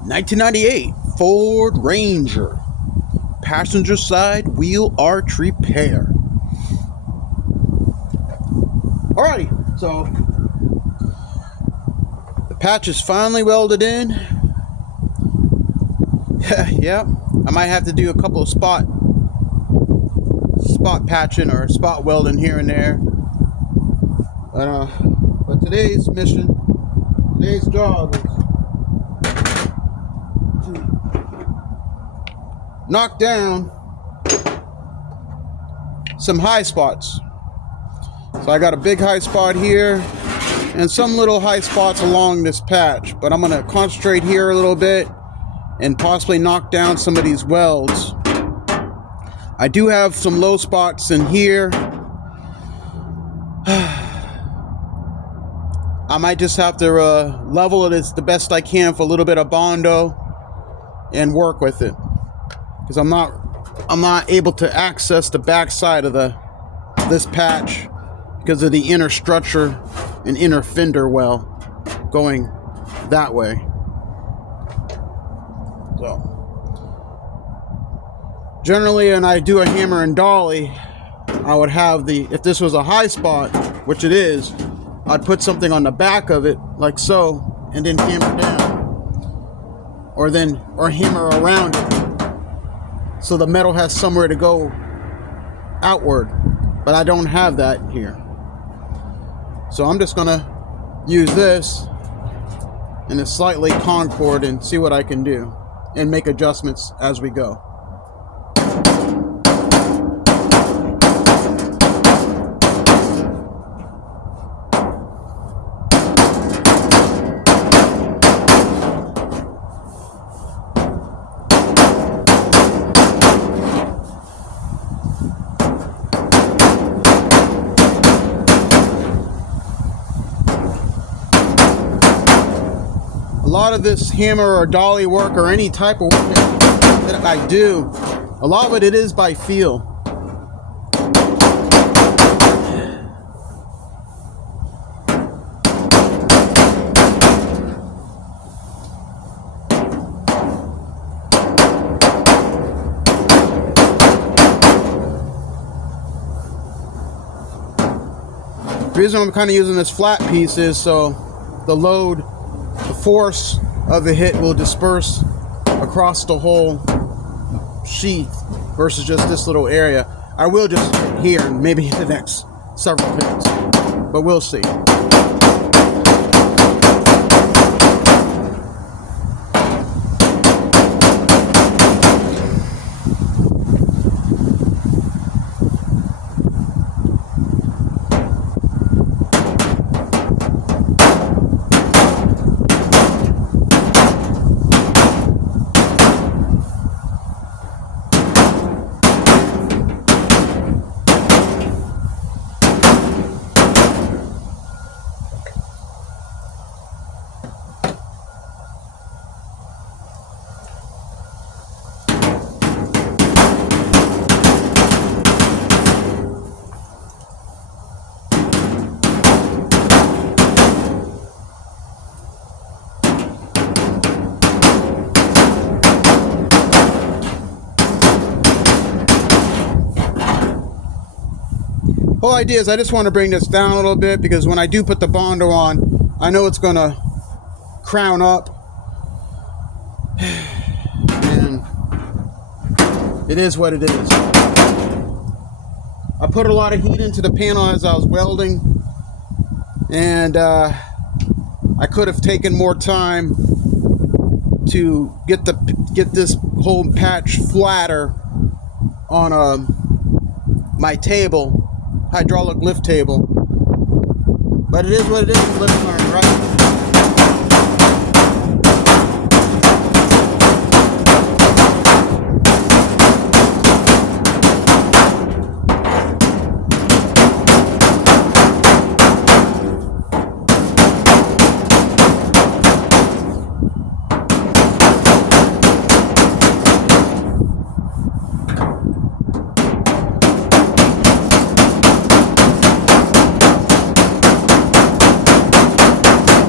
1998 Ford Ranger passenger side wheel arch repair. Alrighty, so the patch is finally welded in. Yeah, I might have to do a couple of spot patching or spot welding here and there. But today's job is knock down some high spots. So I got a big high spot here and some little high spots along this patch, but I'm going to concentrate here a little bit and possibly knock down some of these welds. I do have some low spots in here. I might just have to level it the best I can for a little bit of Bondo and work with it, because I'm not able to access the back side of this patch because of the inner structure and inner fender well going that way. So generally, when I do a hammer and dolly, I would have if this was a high spot, which it is, I'd put something on the back of it like so and then hammer down, or hammer around it so the metal has somewhere to go outward, but I don't have that here. So I'm just gonna use this and a slightly concord and see what I can do and make adjustments as we go. A lot of this hammer or dolly work or any type of work that I do, a lot of it is by feel. The reason I'm kind of using this flat piece is so the force of the hit will disperse across the whole sheath versus just this little area. I will just hit here and maybe hit the next several hits, but we'll see. Whole idea is I just want to bring this down a little bit, because when I do put the Bondo on, I know it's going to crown up, and it is what it is. I put a lot of heat into the panel as I was welding, and I could have taken more time to get this whole patch flatter on my table, hydraulic lift table, but it is what it is. Live and learn, right?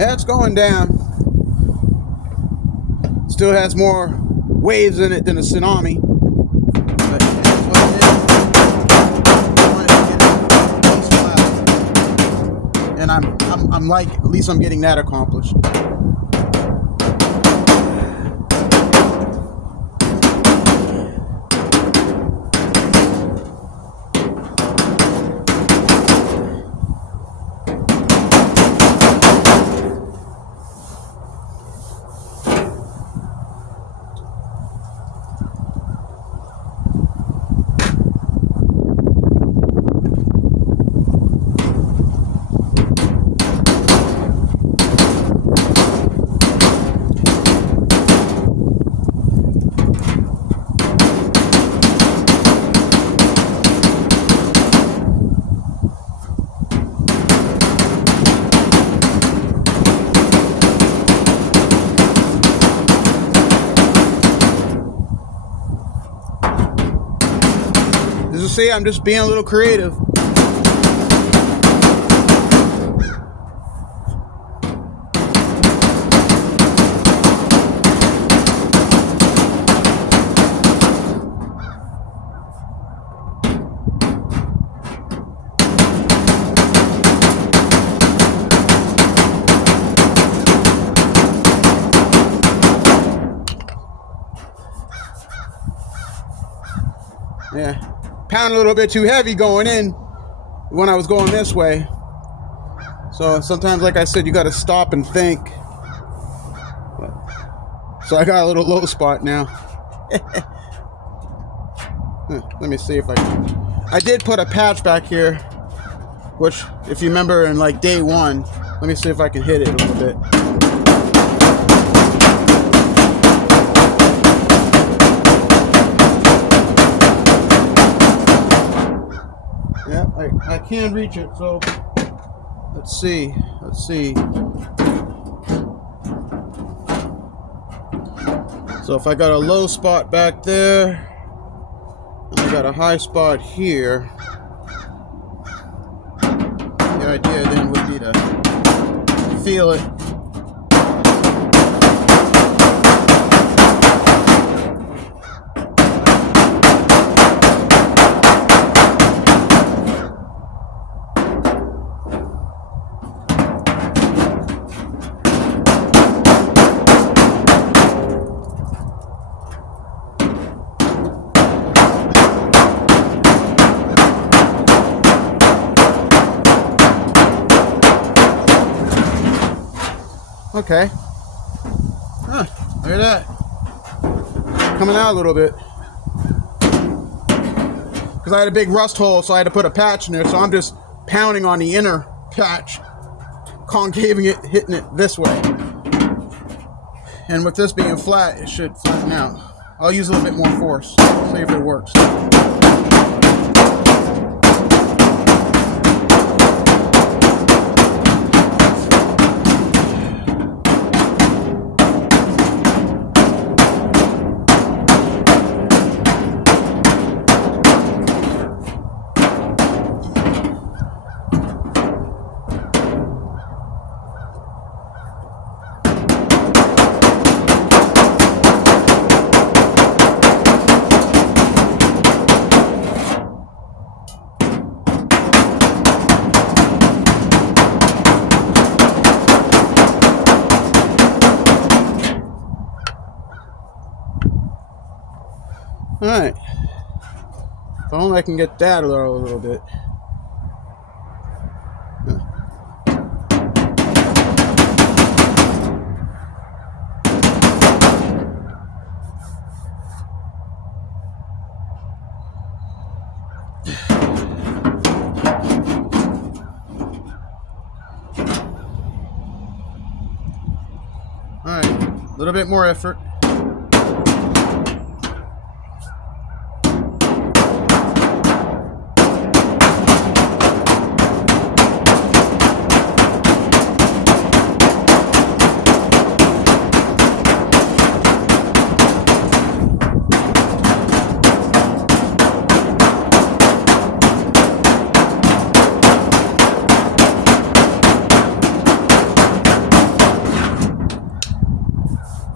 Yeah, it's going down. Still has more waves in it than a tsunami. But that's what it is. I wanted to get it peaceful out. And I'm like, at least I'm getting that accomplished. As you see, I'm just being a little creative. Yeah, pound a little bit too heavy going in when I was going this way. So sometimes, like I said, you got to stop and think. So I got a little low spot now. Let me see if I did put a patch back here, which, if you remember in like day one, let me see if I can hit it a little bit. Yeah, I can reach it, so let's see. So if I got a low spot back there, and I got a high spot here, the idea then would be to feel it. Okay. Huh, look at that. Coming out a little bit. Because I had a big rust hole, so I had to put a patch in there. So I'm just pounding on the inner patch, concaving it, hitting it this way. And with this being flat, it should flatten out. I'll use a little bit more force, see if it works. Alright, if only I can get that low a little bit. Alright, a little bit more effort.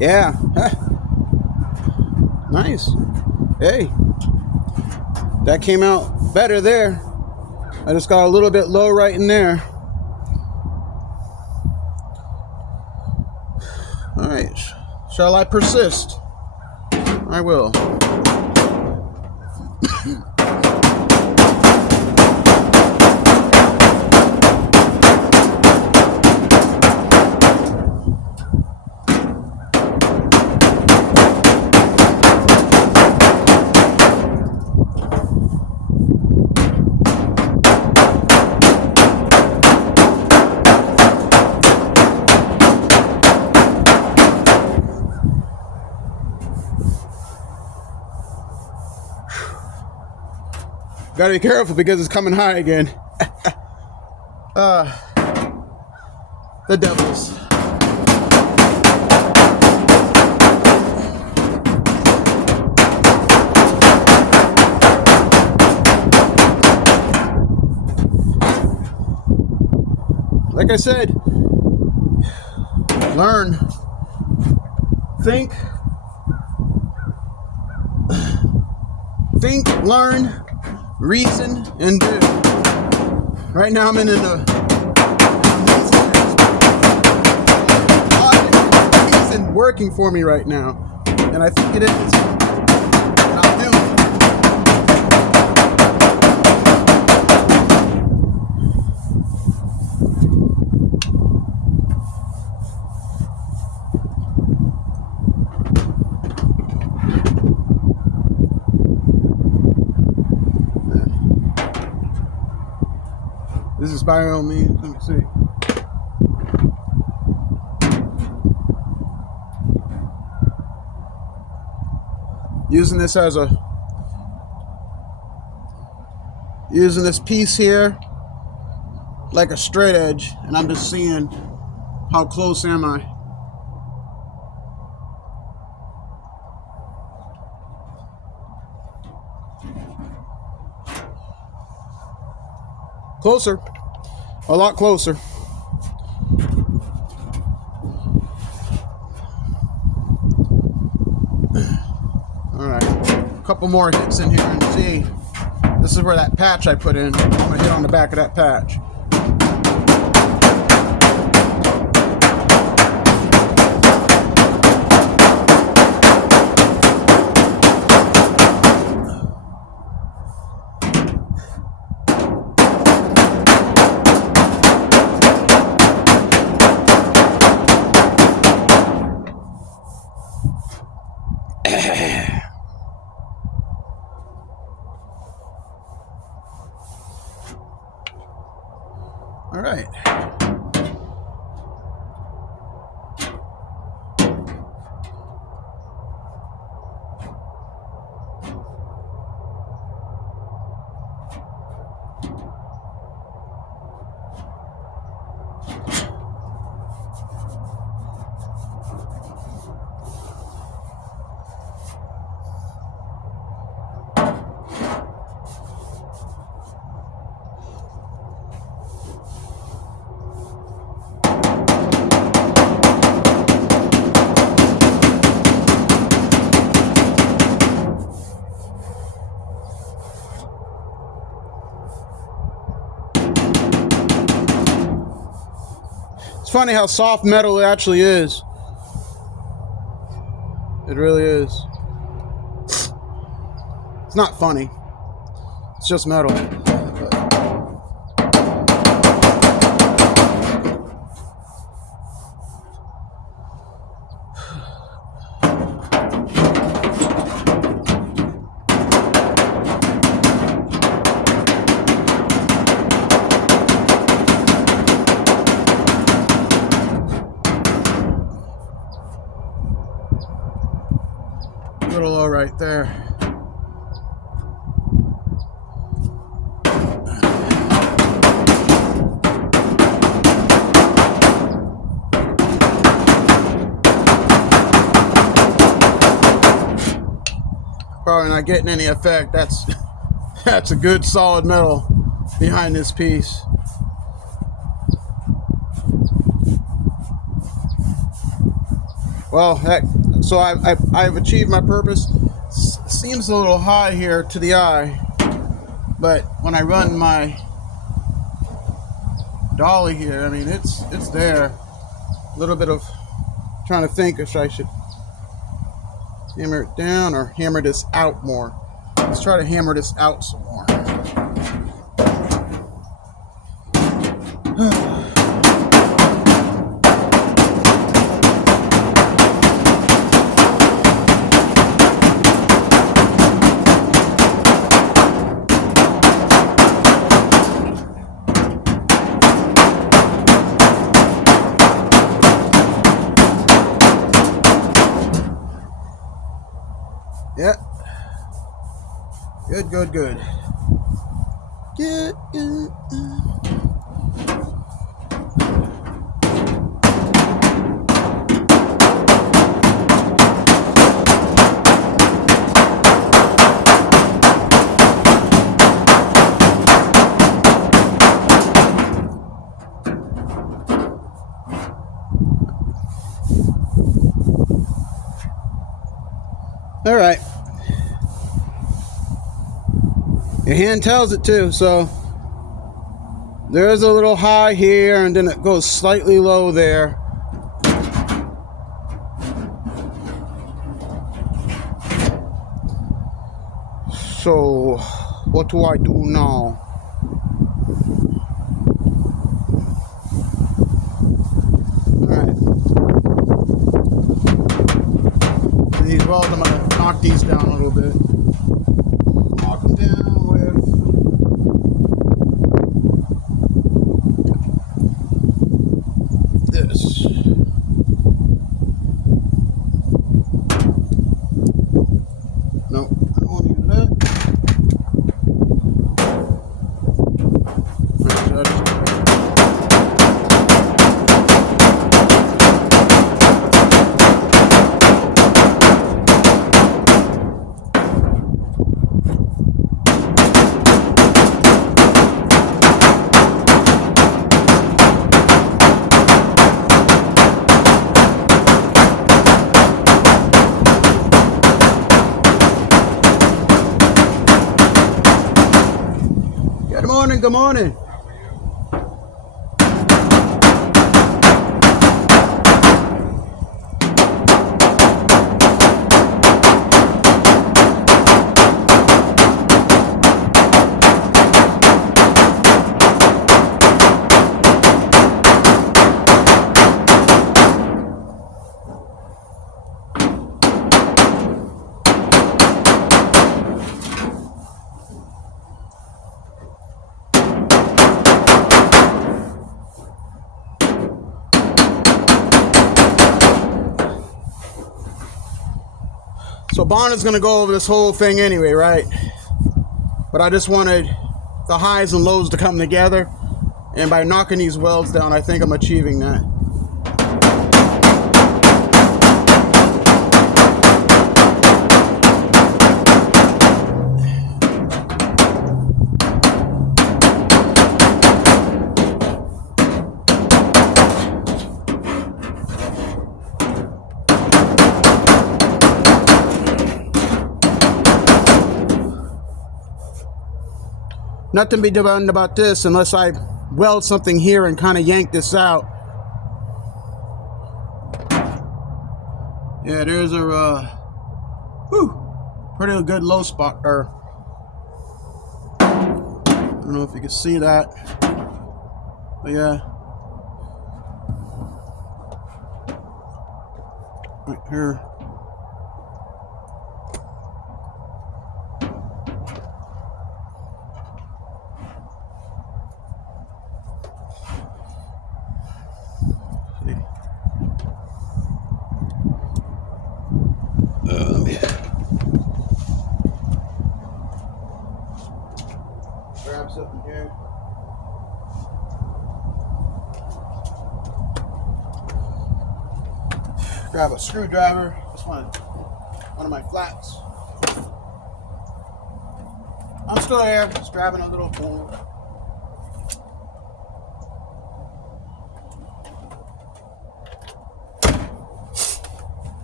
Yeah. Nice. Hey, that came out better there. I just got a little bit low right in there. All right. Shall I persist? I will. Gotta be careful because it's coming high again. The devils. Like I said, learn, think, learn, reason, and do. Right now I'm in the reason working for me right now, and I think it is. And I'm doing it. This is by all means. Let me see. Using this piece here like a straight edge, and I'm just seeing how close am I. Closer. A lot closer. Alright. A couple more hits in here and see. This is where that patch I put in. I'm going to hit on the back of that patch. All right. It's funny how soft metal it actually is. It really is. It's not funny. It's just metal. A little low right there. Probably not getting any effect. That's a good solid metal behind this piece. Well, heck, so I've achieved my purpose. Seems a little high here to the eye, but when I run my dolly here, I mean, it's there. A little bit of trying to think if I should hammer it down or hammer this out more. Let's try to hammer this out some more. Yeah. Good. Good. All right. Your hand tells it too, so there's a little high here and then it goes slightly low there. So what do I do now? Alright. These welds, I'm going to knock these down a little bit. Knock them down with this. No, I don't want to use that. Good morning. So Bonner's gonna go over this whole thing anyway, right? But I just wanted the highs and lows to come together, and by knocking these welds down, I think I'm achieving that. Nothing to be done about this unless I weld something here and kind of yank this out. Yeah, there's a pretty good low spot there. I don't know if you can see that, but yeah, right here. Let me grab something here. Grab a screwdriver. This one of my flats. I'm still here, just grabbing a little bowl.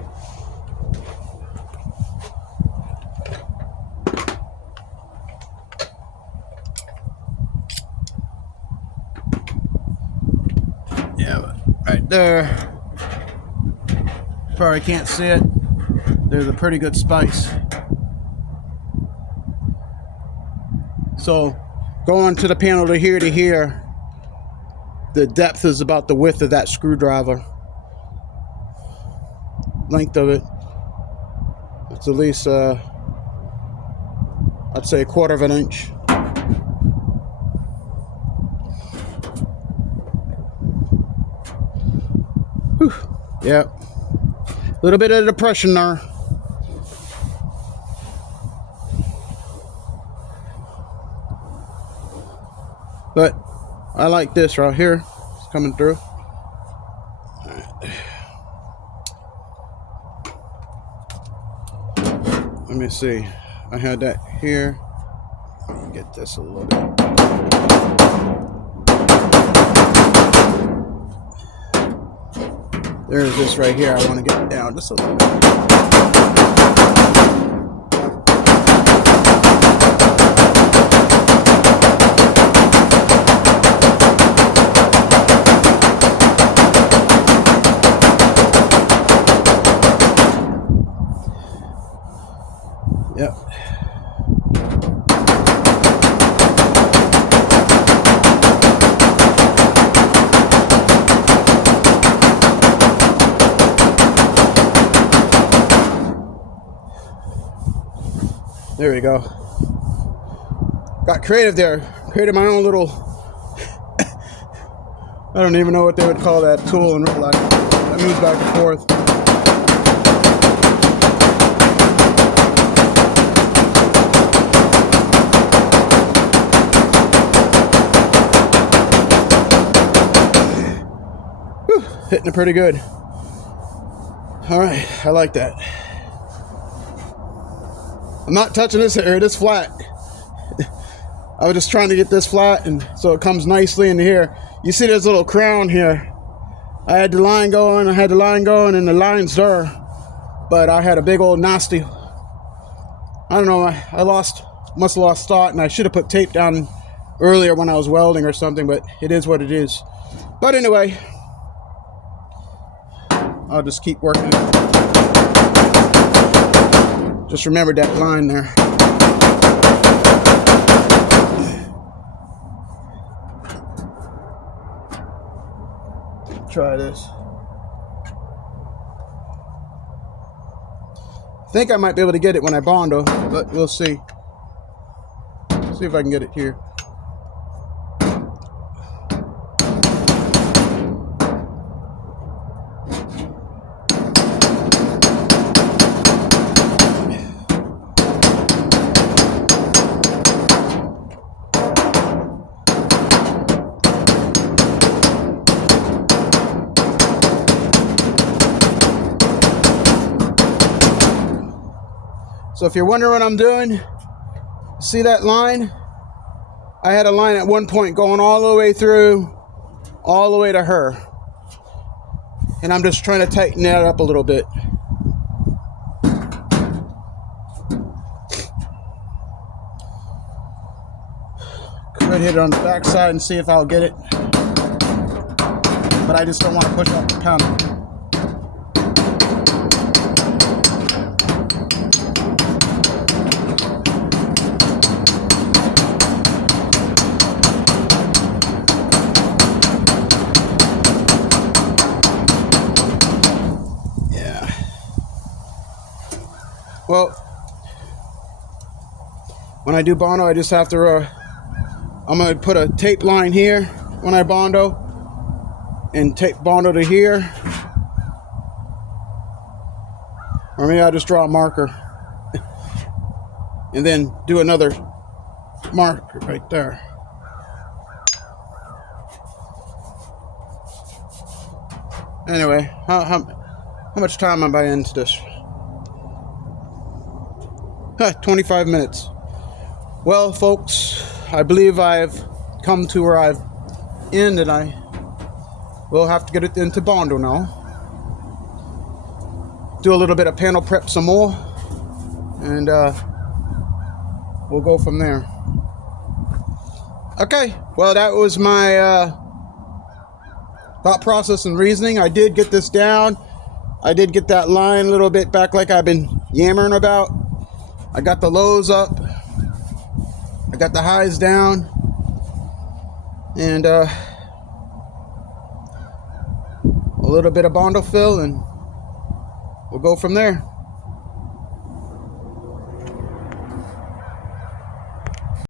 Yeah, right there. Probably can't see it. There's a pretty good spice. So going to the panel to here, the depth is about the width of that screwdriver. Length of it, it's at least I'd say 1/4 of an inch. Whew. Yeah, a little bit of depression there. But I like this right here. It's coming through. Let me see. I had that here. Let me get this a little bit. There's this right here. I want to get it down just a little bit. Yep. There we go. Got creative there. Created my own little I don't even know what they would call that tool in real life. That moves back and forth. Hitting it pretty good. All right, I like that. I'm not touching this area, this flat. I was just trying to get this flat and so it comes nicely into here. You see this little crown here. I had the line going, and the line's there. But I had a big old nasty, I don't know, I must have lost thought, and I should have put tape down earlier when I was welding or something, but it is what it is. But anyway, I'll just keep working it. Just remember that line there. Try this. I think I might be able to get it when I bondo, but we'll see. See if I can get it here. So if you're wondering what I'm doing, see that line? I had a line at one point going all the way through, all the way to her. And I'm just trying to tighten that up a little bit. Could hit it on the back side and see if I'll get it. But I just don't want to push off the panel. Well, when I do bondo, I just have to, I'm going to put a tape line here when I bondo, and tape bondo to here. Or maybe I'll just draw a marker and then do another mark right there. Anyway, how much time am I into this? 25 minutes. Well, folks, I believe I've come to where I've ended. I will have to get it into bondo now. do a little bit of panel prep some more, and we'll go from there. Okay, well, that was my thought process and reasoning. I did get this down. I did get that line a little bit back like I've been yammering about. I got the lows up. I got the highs down. And a little bit of Bondo fill, and we'll go from there.